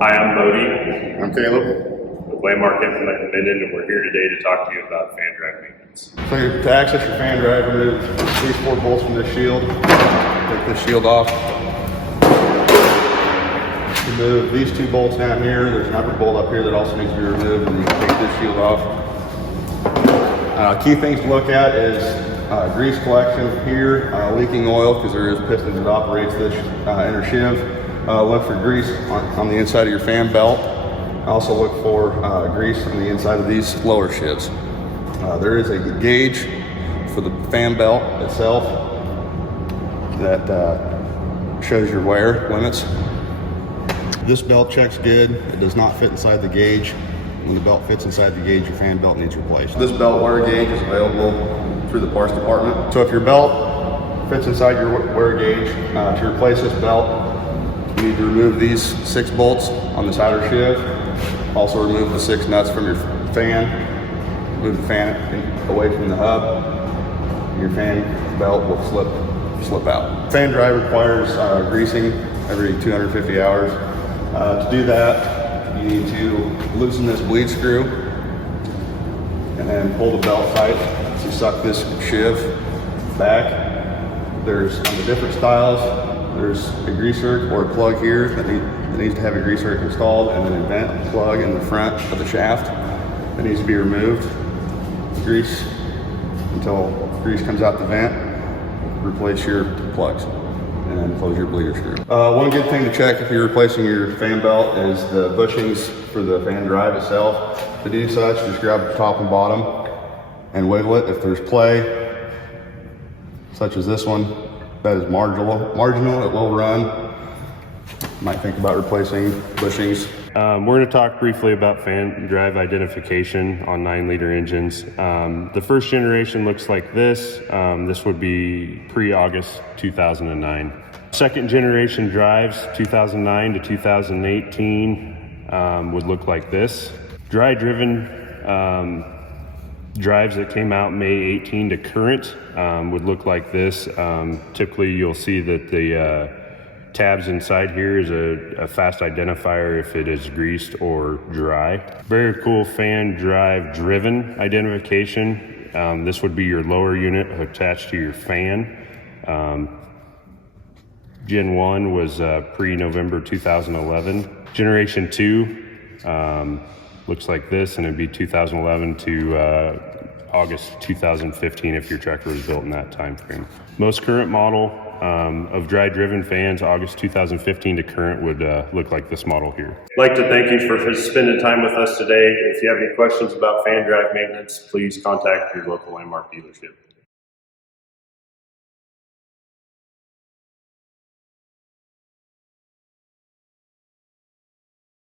Hi, I'm Modi I'm Caleb. with Landmark Implement Minden, and we're here today to talk to you about fan drive maintenance. So to access your fan drive, remove these 4 bolts from this shield. Take this shield off. Remove these 2 bolts down here. There's an upper bolt up here that also needs to be removed, and you can take this shield off. Key things to look at is grease collection here, leaking oil because there is pistons that operates this inner sheave. Look for grease on the inside of your fan belt. Also look for grease on the inside of these lower sheaves. There is a gauge for the fan belt itself that shows your wear limits. This belt checks good. It does not fit inside the gauge. When the belt fits inside the gauge, your fan belt needs replaced. This belt wear gauge is available through the parts department. So if your belt fits inside your wear gauge, to replace this belt, you need to remove these 6 bolts on this outer sheave. Also remove the 6 nuts from your fan. Move the fan away from the hub. Your fan belt will slip out. Fan drive requires greasing every 250 hours. To do that, you need to loosen this bleed screw and then pull the belt tight to suck this sheave back. There's on the different styles, there's a greaser or a plug here that needs to have a greaser installed, and then a vent plug in the front of the shaft that needs to be removed. Grease until grease comes out the vent. Replace your plugs and then close your bleeder screw. One good thing to check if you're replacing your fan belt is the bushings for the fan drive itself. To do such, just grab the top and bottom and wiggle it. If there's play, such as this one, that is marginal, it will run. Might think about replacing bushings. We're going to talk briefly about fan drive identification on 9-liter engines. The first generation looks like this. This would be pre-August 2009. Second generation drives, 2009 to 2018, would look like this. Dry-driven drives that came out May 18 to current would look like this. Typically you'll see that the tabs inside here is a fast identifier if it is greased or dry. Very cool fan drive driven identification. This would be your lower unit attached to your fan. Gen 1 was pre-November 2011. Generation 2 looks like this, and it'd be 2011 to August 2015 if your tractor was built in that time frame. Most current model of dry driven fans, August 2015 to current, would look like this model here. I'd like to thank you for spending time with us today. If you have any questions about fan drive maintenance, please contact your local Landmark dealership.